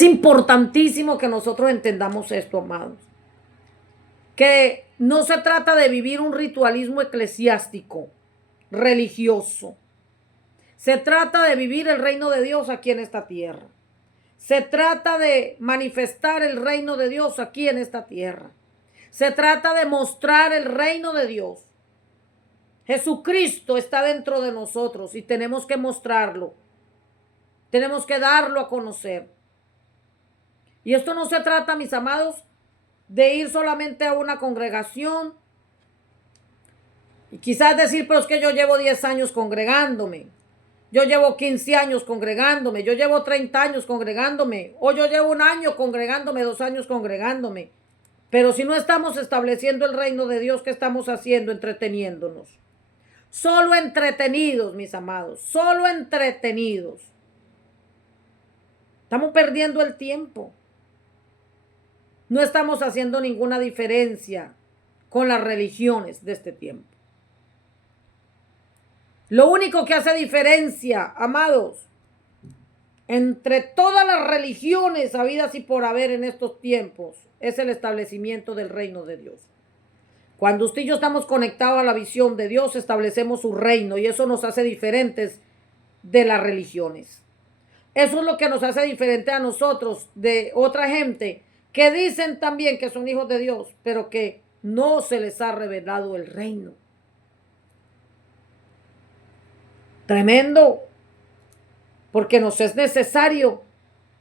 Es importantísimo que nosotros entendamos esto, amados. Que no se trata de vivir un ritualismo eclesiástico, religioso. Se trata de vivir el reino de Dios aquí en esta tierra. Se trata de manifestar el reino de Dios aquí en esta tierra. Se trata de mostrar el reino de Dios. Jesucristo está dentro de nosotros y tenemos que mostrarlo. Tenemos que darlo a conocer. Y esto no se trata, mis amados, de ir solamente a una congregación y quizás decir, pero es que yo llevo 10 años congregándome, yo llevo 15 años congregándome, yo llevo 30 años congregándome, o yo llevo 1 año congregándome, 2 años congregándome. Pero si no estamos estableciendo el reino de Dios, ¿qué estamos haciendo? Entreteniéndonos. Solo entretenidos, mis amados, solo entretenidos. Estamos perdiendo el tiempo. No estamos haciendo ninguna diferencia con las religiones de este tiempo. Lo único que hace diferencia, amados, entre todas las religiones habidas y por haber en estos tiempos, es el establecimiento del reino de Dios. Cuando usted y yo estamos conectados a la visión de Dios, establecemos su reino y eso nos hace diferentes de las religiones. Eso es lo que nos hace diferente a nosotros de otra gente que dicen también que son hijos de Dios, pero que no se les ha revelado el reino. Tremendo, porque nos es necesario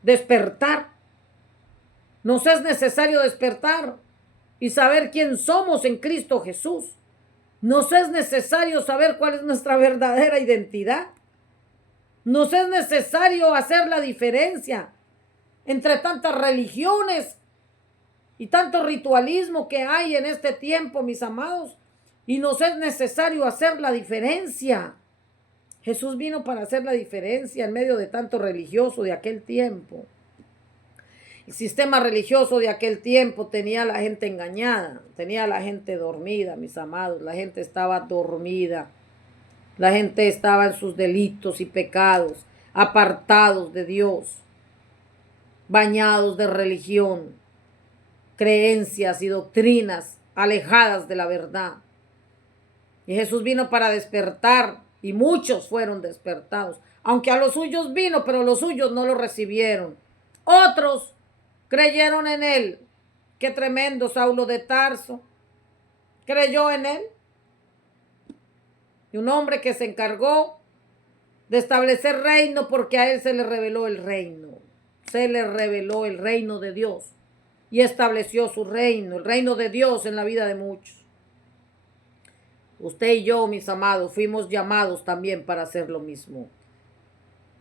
despertar. Nos es necesario despertar y saber quién somos en Cristo Jesús. Nos es necesario saber cuál es nuestra verdadera identidad. Nos es necesario hacer la diferencia entre tantas religiones y tanto ritualismo que hay en este tiempo, mis amados. Y nos es necesario hacer la diferencia. Jesús vino para hacer la diferencia en medio de tanto religioso de aquel tiempo. El sistema religioso de aquel tiempo tenía a la gente engañada, tenía a la gente dormida, mis amados. La gente estaba dormida. La gente estaba en sus delitos y pecados, apartados de Dios, bañados de religión, creencias y doctrinas alejadas de la verdad. Y Jesús vino para despertar y muchos fueron despertados. Aunque a los suyos vino, pero los suyos no lo recibieron. Otros creyeron en él. Qué tremendo, Saulo de Tarso creyó en él. Y un hombre que se encargó de establecer reino porque a él se le reveló el reino. Se le reveló el reino de Dios y estableció su reino, el reino de Dios en la vida de muchos. Usted y yo, mis amados, fuimos llamados también para hacer lo mismo.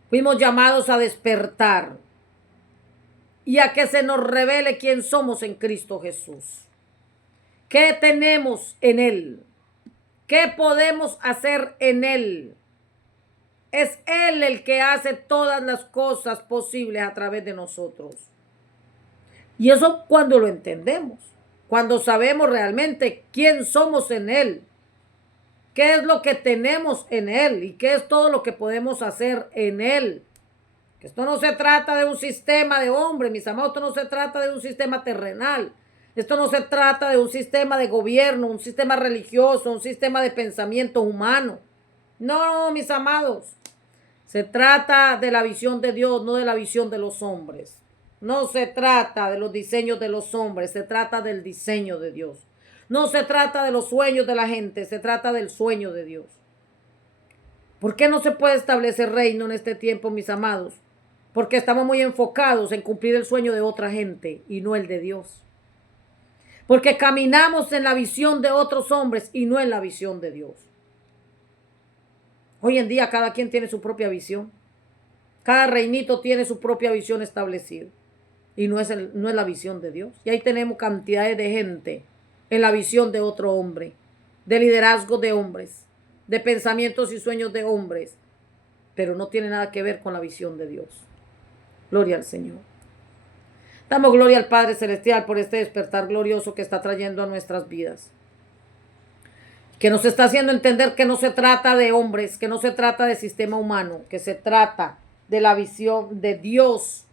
Fuimos llamados a despertar y a que se nos revele quién somos en Cristo Jesús. ¿Qué tenemos en él? ¿Qué podemos hacer en él? Es él el que hace todas las cosas posibles a través de nosotros. Y eso cuando lo entendemos, cuando sabemos realmente quién somos en él, qué es lo que tenemos en él y qué es todo lo que podemos hacer en él. Que esto no se trata de un sistema de hombres, mis amados, esto no se trata de un sistema terrenal. Esto no se trata de un sistema de gobierno, un sistema religioso, un sistema de pensamiento humano. No, mis amados. Se trata de la visión de Dios, no de la visión de los hombres. No se trata de los diseños de los hombres, se trata del diseño de Dios. No se trata de los sueños de la gente, se trata del sueño de Dios. ¿Por qué no se puede establecer reino en este tiempo, mis amados? Porque estamos muy enfocados en cumplir el sueño de otra gente y no el de Dios. Porque caminamos en la visión de otros hombres y no en la visión de Dios. Hoy en día cada quien tiene su propia visión. Cada reinito tiene su propia visión establecida. Y no es la visión de Dios. Y ahí tenemos cantidades de gente en la visión de otro hombre. De liderazgo de hombres. De pensamientos y sueños de hombres. Pero no tiene nada que ver con la visión de Dios. Gloria al Señor. Damos gloria al Padre Celestial por este despertar glorioso que está trayendo a nuestras vidas. Que nos está haciendo entender que no se trata de hombres, que no se trata de sistema humano, que se trata de la visión de Dios.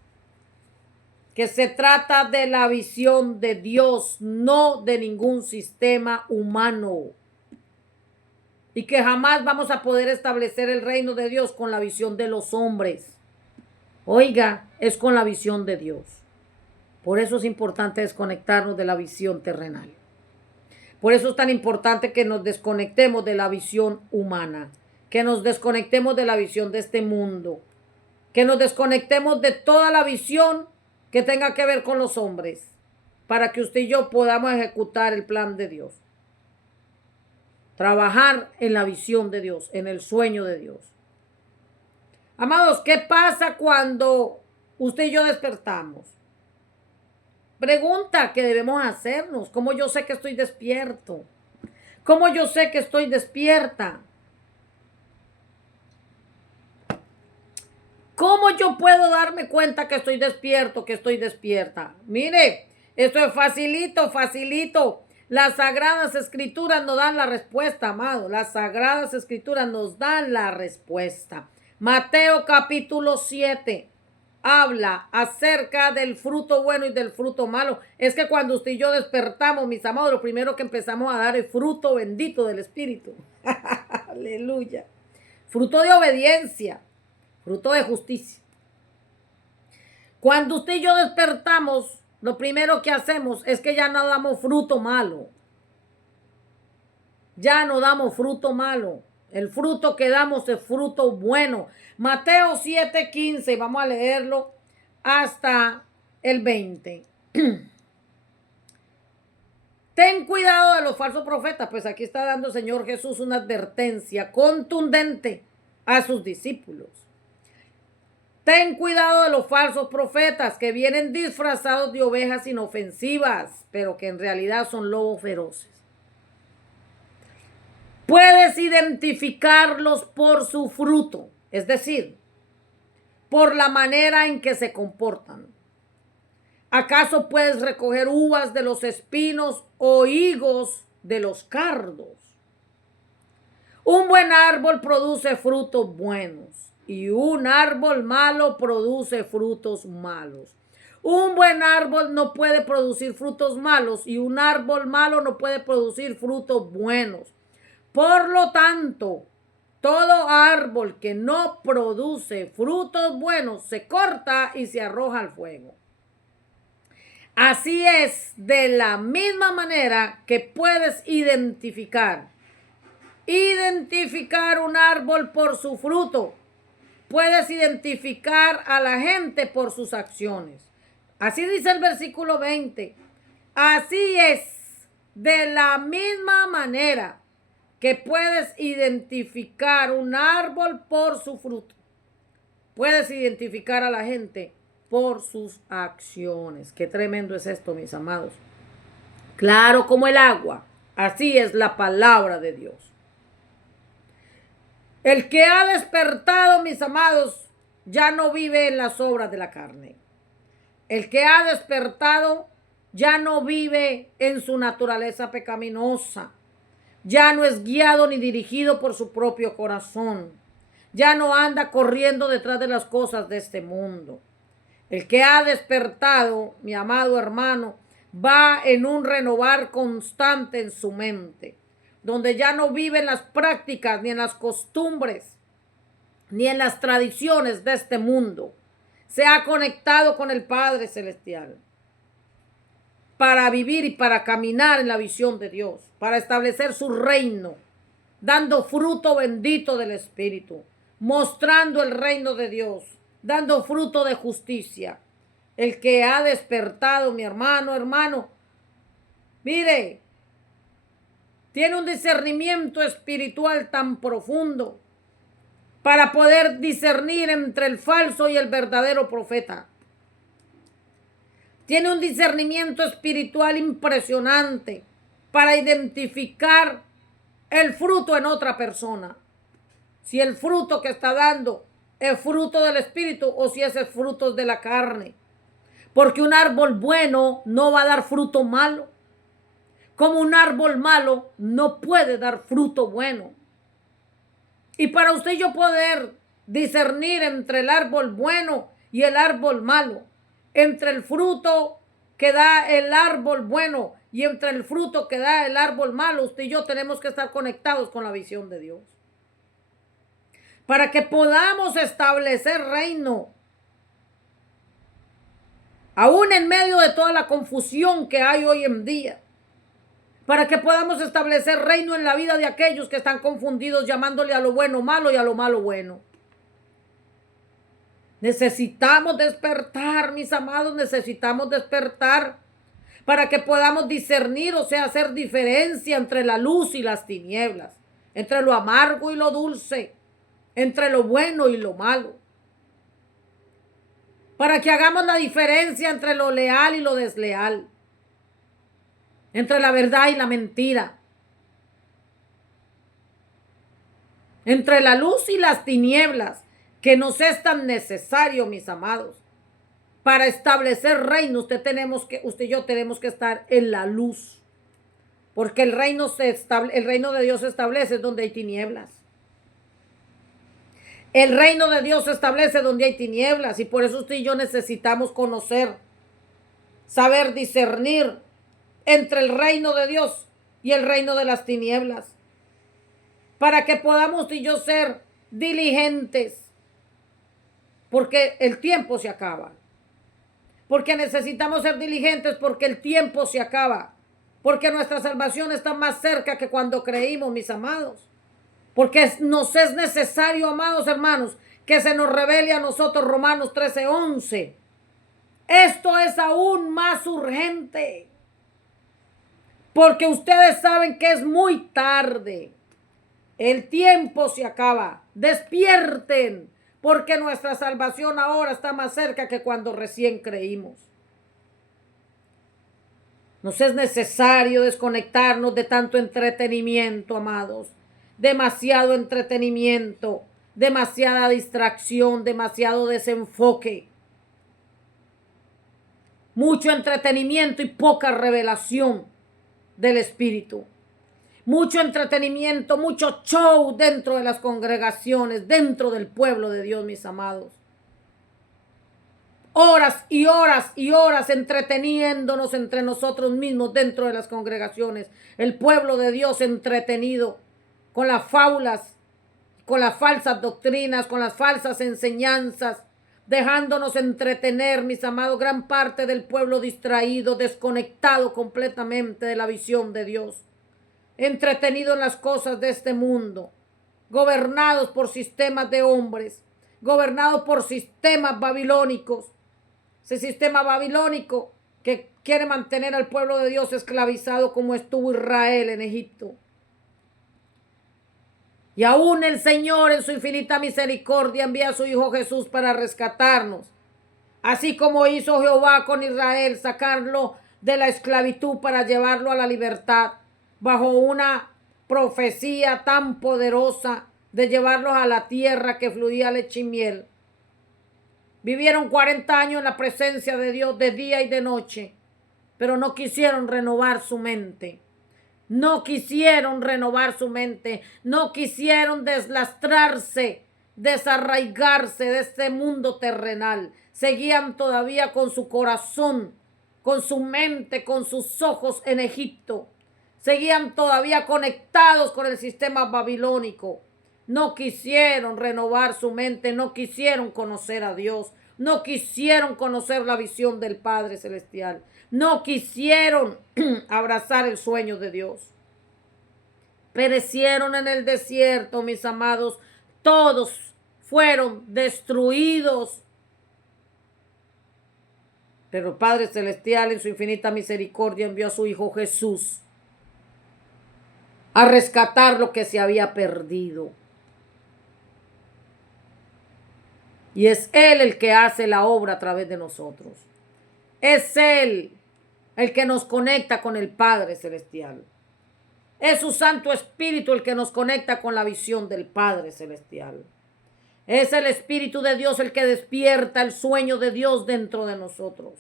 que se trata de la visión de Dios, no de ningún sistema humano. Y que jamás vamos a poder establecer el reino de Dios con la visión de los hombres. Oiga, es con la visión de Dios. Por eso es importante desconectarnos de la visión terrenal. Por eso es tan importante que nos desconectemos de la visión humana, que nos desconectemos de la visión de este mundo, que nos desconectemos de toda la visión que tenga que ver con los hombres, para que usted y yo podamos ejecutar el plan de Dios. Trabajar en la visión de Dios, en el sueño de Dios. Amados, ¿qué pasa cuando usted y yo despertamos? Pregunta que debemos hacernos. ¿Cómo yo sé que estoy despierto? ¿Cómo yo sé que estoy despierta? ¿Cómo yo puedo darme cuenta que estoy despierto, que estoy despierta? Mire, esto es facilito, facilito. Las Sagradas Escrituras nos dan la respuesta, amado. Las Sagradas Escrituras nos dan la respuesta. Mateo capítulo 7 habla acerca del fruto bueno y del fruto malo. Es que cuando usted y yo despertamos, mis amados, lo primero que empezamos a dar es fruto bendito del Espíritu. Aleluya. Fruto de obediencia, fruto de justicia. Cuando usted y yo despertamos, lo primero que hacemos es que ya no damos fruto malo. Ya no damos fruto malo. El fruto que damos es fruto bueno. Mateo 7:15, vamos a leerlo hasta el 20. Ten cuidado de los falsos profetas, pues aquí está dando el Señor Jesús una advertencia contundente a sus discípulos. Ten cuidado de los falsos profetas que vienen disfrazados de ovejas inofensivas, pero que en realidad son lobos feroces. Puedes identificarlos por su fruto, es decir, por la manera en que se comportan. ¿Acaso puedes recoger uvas de los espinos o higos de los cardos? Un buen árbol produce frutos buenos y un árbol malo produce frutos malos. Un buen árbol no puede producir frutos malos y un árbol malo no puede producir frutos buenos. Por lo tanto, todo árbol que no produce frutos buenos se corta y se arroja al fuego. Así es, de la misma manera que puedes identificar un árbol por su fruto. Puedes identificar a la gente por sus acciones. Así dice el versículo 20. Así es, de la misma manera que puedes identificar un árbol por su fruto. Puedes identificar a la gente por sus acciones. Qué tremendo es esto, mis amados. Claro como el agua, así es la palabra de Dios. El que ha despertado, mis amados, ya no vive en las obras de la carne. El que ha despertado ya no vive en su naturaleza pecaminosa. Ya no es guiado ni dirigido por su propio corazón. Ya no anda corriendo detrás de las cosas de este mundo. El que ha despertado, mi amado hermano, va en un renovar constante en su mente, donde ya no vive en las prácticas, ni en las costumbres, ni en las tradiciones de este mundo. Se ha conectado con el Padre Celestial para vivir y para caminar en la visión de Dios, para establecer su reino, dando fruto bendito del Espíritu, mostrando el reino de Dios, dando fruto de justicia. El que ha despertado, mi hermano, mire, tiene un discernimiento espiritual tan profundo para poder discernir entre el falso y el verdadero profeta. Tiene un discernimiento espiritual impresionante para identificar el fruto en otra persona. Si el fruto que está dando es fruto del Espíritu o si es el fruto de la carne. Porque un árbol bueno no va a dar fruto malo. Como un árbol malo no puede dar fruto bueno. Y para usted y yo poder discernir entre el árbol bueno y el árbol malo, entre el fruto que da el árbol bueno y entre el fruto que da el árbol malo. Usted y yo tenemos que estar conectados con la visión de Dios. Para que podamos establecer reino. Aún en medio de toda la confusión que hay hoy en día. Para que podamos establecer reino en la vida de aquellos que están confundidos llamándole a lo bueno malo y a lo malo bueno. Necesitamos despertar, mis amados, necesitamos despertar para que podamos discernir, o sea, hacer diferencia entre la luz y las tinieblas, entre lo amargo y lo dulce, entre lo bueno y lo malo. Para que hagamos la diferencia entre lo leal y lo desleal, entre la verdad y la mentira, entre la luz y las tinieblas, que nos es tan necesario, mis amados. Para establecer reino, usted y yo tenemos que estar en la luz. Porque el reino de Dios se establece donde hay tinieblas. El reino de Dios se establece donde hay tinieblas. Y por eso usted y yo necesitamos conocer, saber discernir entre el reino de Dios y el reino de las tinieblas. Para que podamos usted y yo ser diligentes. Porque el tiempo se acaba. Porque necesitamos ser diligentes porque el tiempo se acaba. Porque nuestra salvación está más cerca que cuando creímos, mis amados. Porque nos es necesario, amados hermanos, que se nos revele a nosotros Romanos 13:11. Esto es aún más urgente. Porque ustedes saben que es muy tarde. El tiempo se acaba. Despierten. Porque nuestra salvación ahora está más cerca que cuando recién creímos. Nos es necesario desconectarnos de tanto entretenimiento, amados. Demasiado entretenimiento, demasiada distracción, demasiado desenfoque. Mucho entretenimiento y poca revelación del Espíritu. Mucho entretenimiento, mucho show dentro de las congregaciones, dentro del pueblo de Dios, mis amados. Horas y horas y horas entreteniéndonos entre nosotros mismos dentro de las congregaciones. El pueblo de Dios entretenido con las fábulas, con las falsas doctrinas, con las falsas enseñanzas, dejándonos entretener, mis amados, gran parte del pueblo distraído, desconectado completamente de la visión de Dios. Entretenido en las cosas de este mundo, gobernados por sistemas de hombres, gobernados por sistemas babilónicos. Ese sistema babilónico que quiere mantener al pueblo de Dios esclavizado como estuvo Israel en Egipto. Y aún el Señor en su infinita misericordia envía a su Hijo Jesús para rescatarnos. Así como hizo Jehová con Israel, sacarlo de la esclavitud para llevarlo a la libertad. Bajo una profecía tan poderosa de llevarlos a la tierra que fluía leche y miel. Vivieron 40 años en la presencia de Dios de día y de noche, pero no quisieron renovar su mente. No quisieron renovar su mente, no quisieron deslastrarse, desarraigarse de este mundo terrenal. Seguían todavía con su corazón, con su mente, con sus ojos en Egipto. Seguían todavía conectados con el sistema babilónico. No quisieron renovar su mente, no quisieron conocer a Dios, no quisieron conocer la visión del Padre Celestial, no quisieron abrazar el sueño de Dios. Perecieron en el desierto, mis amados, todos fueron destruidos. Pero el Padre Celestial en su infinita misericordia envió a su Hijo Jesús a rescatar lo que se había perdido. Y es Él el que hace la obra a través de nosotros. Es Él el que nos conecta con el Padre Celestial. Es su Santo Espíritu el que nos conecta con la visión del Padre Celestial. Es el Espíritu de Dios el que despierta el sueño de Dios dentro de nosotros.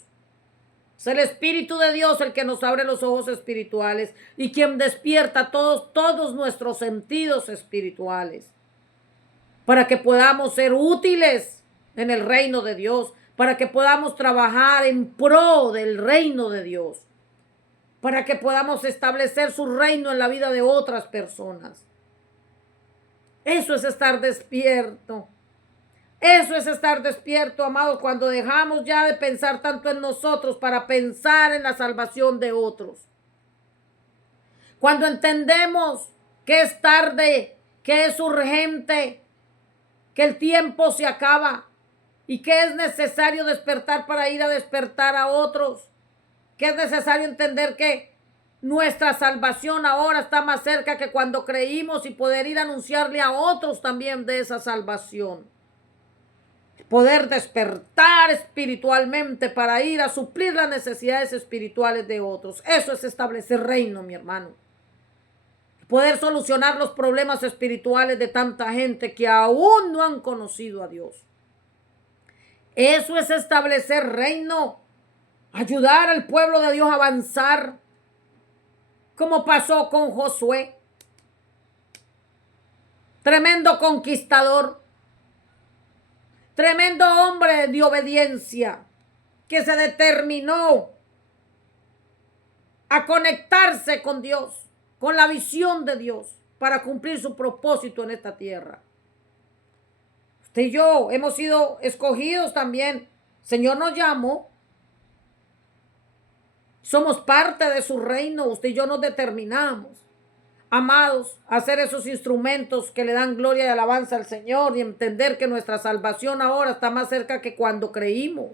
Es el Espíritu de Dios el que nos abre los ojos espirituales y quien despierta todos nuestros sentidos espirituales para que podamos ser útiles en el reino de Dios, para que podamos trabajar en pro del reino de Dios, para que podamos establecer su reino en la vida de otras personas. Eso es estar despierto. Eso es estar despierto, amados, cuando dejamos ya de pensar tanto en nosotros para pensar en la salvación de otros. Cuando entendemos que es tarde, que es urgente, que el tiempo se acaba y que es necesario despertar para ir a despertar a otros, que es necesario entender que nuestra salvación ahora está más cerca que cuando creímos y poder ir a anunciarle a otros también de esa salvación. Poder despertar espiritualmente para ir a suplir las necesidades espirituales de otros. Eso es establecer reino, mi hermano. Poder solucionar los problemas espirituales de tanta gente que aún no han conocido a Dios. Eso es establecer reino. Ayudar al pueblo de Dios a avanzar, como pasó con Josué. Tremendo conquistador. Tremendo hombre de obediencia que se determinó a conectarse con Dios, con la visión de Dios para cumplir su propósito en esta tierra. Usted y yo hemos sido escogidos también. El Señor nos llamó. Somos parte de su reino. Usted y yo nos determinamos, amados, a ser esos instrumentos que le dan gloria y alabanza al Señor y entender que nuestra salvación ahora está más cerca que cuando creímos.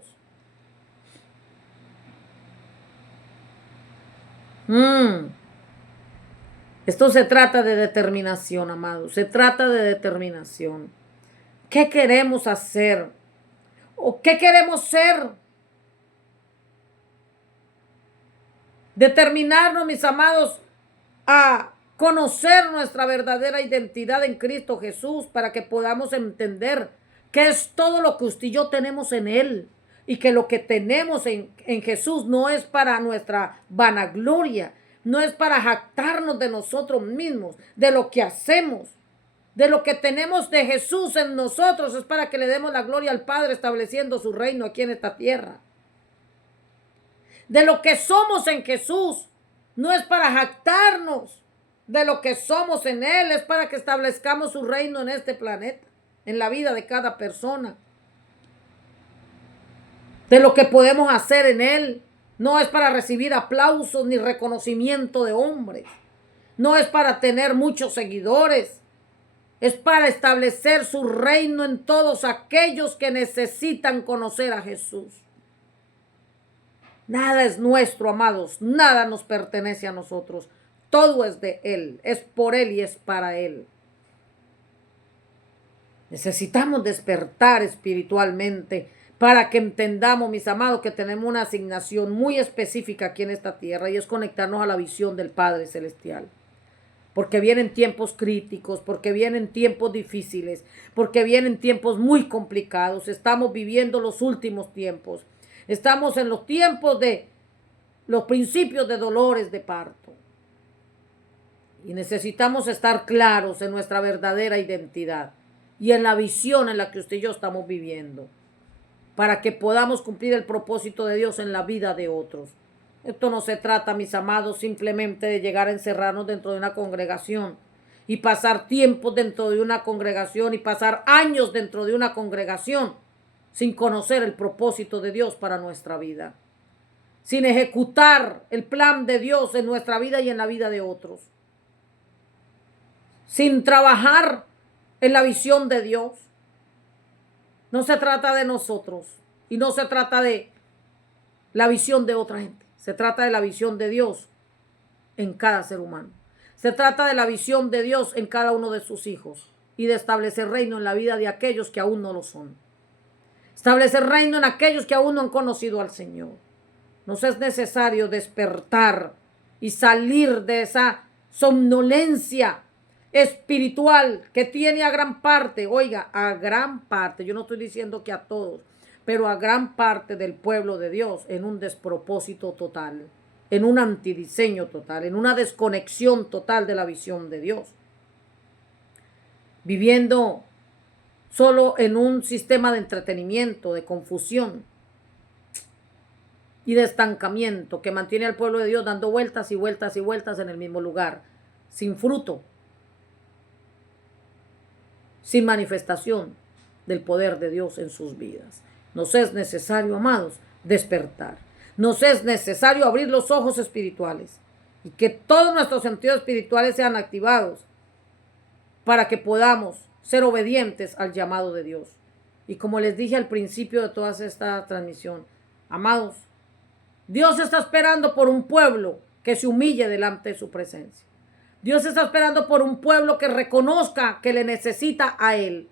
Esto se trata de determinación, amados. Se trata de determinación. ¿Qué queremos hacer? ¿O qué queremos ser? Determinarnos, mis amados, a conocer nuestra verdadera identidad en Cristo Jesús para que podamos entender que es todo lo que usted y yo tenemos en Él y que lo que tenemos en Jesús no es para nuestra vanagloria, no es para jactarnos de nosotros mismos, de lo que hacemos, de lo que tenemos de Jesús en nosotros, es para que le demos la gloria al Padre estableciendo su reino aquí en esta tierra. De lo que somos en Jesús, no es para jactarnos de lo que somos en Él, es para que establezcamos su reino en este planeta, en la vida de cada persona. De lo que podemos hacer en Él, no es para recibir aplausos ni reconocimiento de hombres, no es para tener muchos seguidores, es para establecer su reino en todos aquellos que necesitan conocer a Jesús. Nada es nuestro, amados, nada nos pertenece a nosotros. Todo es de Él, es por Él y es para Él. Necesitamos despertar espiritualmente para que entendamos, mis amados, que tenemos una asignación muy específica aquí en esta tierra y es conectarnos a la visión del Padre Celestial. Porque vienen tiempos críticos, porque vienen tiempos difíciles, porque vienen tiempos muy complicados. Estamos viviendo los últimos tiempos. Estamos en los tiempos de los principios de dolores de parto. Y necesitamos estar claros en nuestra verdadera identidad y en la visión en la que usted y yo estamos viviendo, para que podamos cumplir el propósito de Dios en la vida de otros. Esto no se trata, mis amados, simplemente de llegar a encerrarnos dentro de una congregación y pasar tiempo dentro de una congregación y pasar años dentro de una congregación sin conocer el propósito de Dios para nuestra vida, sin ejecutar el plan de Dios en nuestra vida y en la vida de otros, sin trabajar en la visión de Dios. No se trata de nosotros y no se trata de la visión de otra gente. Se trata de la visión de Dios en cada ser humano. Se trata de la visión de Dios en cada uno de sus hijos y de establecer reino en la vida de aquellos que aún no lo son. Establecer reino en aquellos que aún no han conocido al Señor. Nos es necesario despertar y salir de esa somnolencia espiritual que tiene a gran parte, oiga, a gran parte, yo no estoy diciendo que a todos, pero a gran parte del pueblo de Dios en un despropósito total, en un antidiseño total, en una desconexión total de la visión de Dios. Viviendo solo en un sistema de entretenimiento, de confusión, y de estancamiento que mantiene al pueblo de Dios dando vueltas y vueltas y vueltas en el mismo lugar, sin fruto, sin manifestación del poder de Dios en sus vidas. Nos es necesario, amados, despertar. Nos es necesario abrir los ojos espirituales y que todos nuestros sentidos espirituales sean activados para que podamos ser obedientes al llamado de Dios. Y como les dije al principio de toda esta transmisión, amados, Dios está esperando por un pueblo que se humille delante de su presencia. Dios está esperando por un pueblo que reconozca que le necesita a Él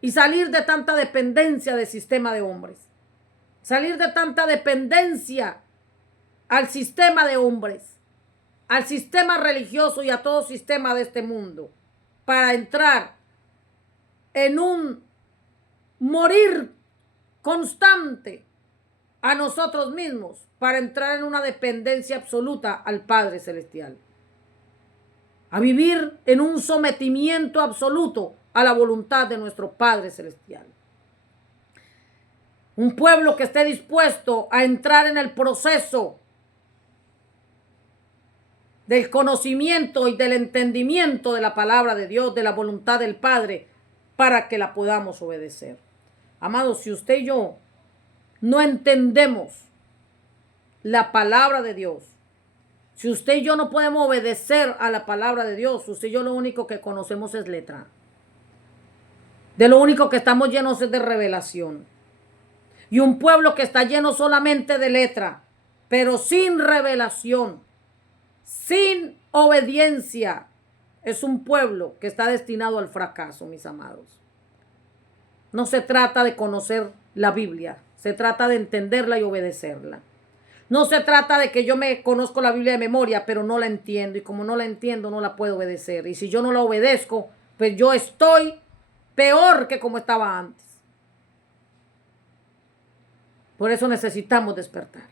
y salir de tanta dependencia del sistema de hombres. Salir de tanta dependencia al sistema de hombres, al sistema religioso y a todo sistema de este mundo, para entrar en un morir constante a nosotros mismos, para entrar en una dependencia absoluta al Padre Celestial, a vivir en un sometimiento absoluto a la voluntad de nuestro Padre Celestial. Un pueblo que esté dispuesto a entrar en el proceso del conocimiento y del entendimiento de la palabra de Dios, de la voluntad del Padre, para que la podamos obedecer. Amados, si usted y yo no entendemos la palabra de Dios, si usted y yo no podemos obedecer a la palabra de Dios, usted y yo lo único que conocemos es letra. De lo único que estamos llenos es de revelación. Y un pueblo que está lleno solamente de letra, pero sin revelación, sin obediencia, es un pueblo que está destinado al fracaso, mis amados. No se trata de conocer la Biblia, se trata de entenderla y obedecerla. No se trata de que yo me conozco la Biblia de memoria, pero no la entiendo. Y como no la entiendo, no la puedo obedecer. Y si yo no la obedezco, pues yo estoy peor que como estaba antes. Por eso necesitamos despertar.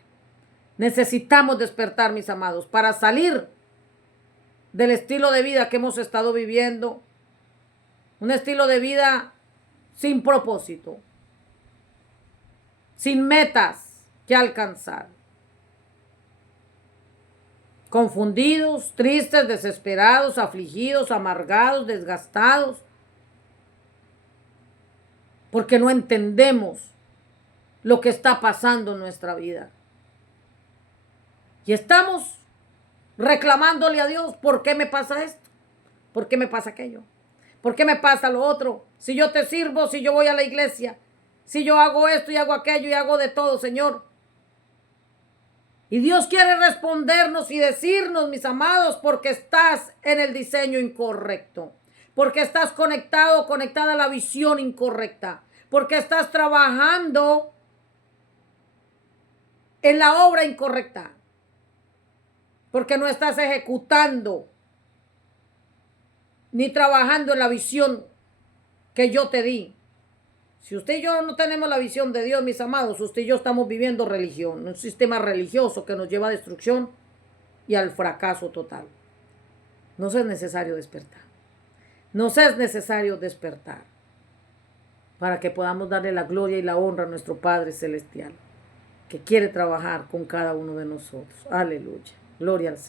Necesitamos despertar, mis amados, para salir del estilo de vida que hemos estado viviendo. Un estilo de vida sin propósito, sin metas que alcanzar. Confundidos, tristes, desesperados, afligidos, amargados, desgastados, porque no entendemos lo que está pasando en nuestra vida. Y estamos reclamándole a Dios, ¿por qué me pasa esto? ¿Por qué me pasa aquello? ¿Por qué me pasa lo otro? Si yo te sirvo, si yo voy a la iglesia, si yo hago esto y hago aquello y hago de todo, Señor. Y Dios quiere respondernos y decirnos, mis amados, porque estás en el diseño incorrecto, porque estás conectado, conectada a la visión incorrecta, porque estás trabajando en la obra incorrecta, porque no estás ejecutando ni trabajando en la visión que yo te di. Si usted y yo no tenemos la visión de Dios, mis amados, usted y yo estamos viviendo religión, un sistema religioso que nos lleva a destrucción y al fracaso total. Nos es necesario despertar. Nos es necesario despertar para que podamos darle la gloria y la honra a nuestro Padre Celestial, que quiere trabajar con cada uno de nosotros. Aleluya. Gloria al Señor.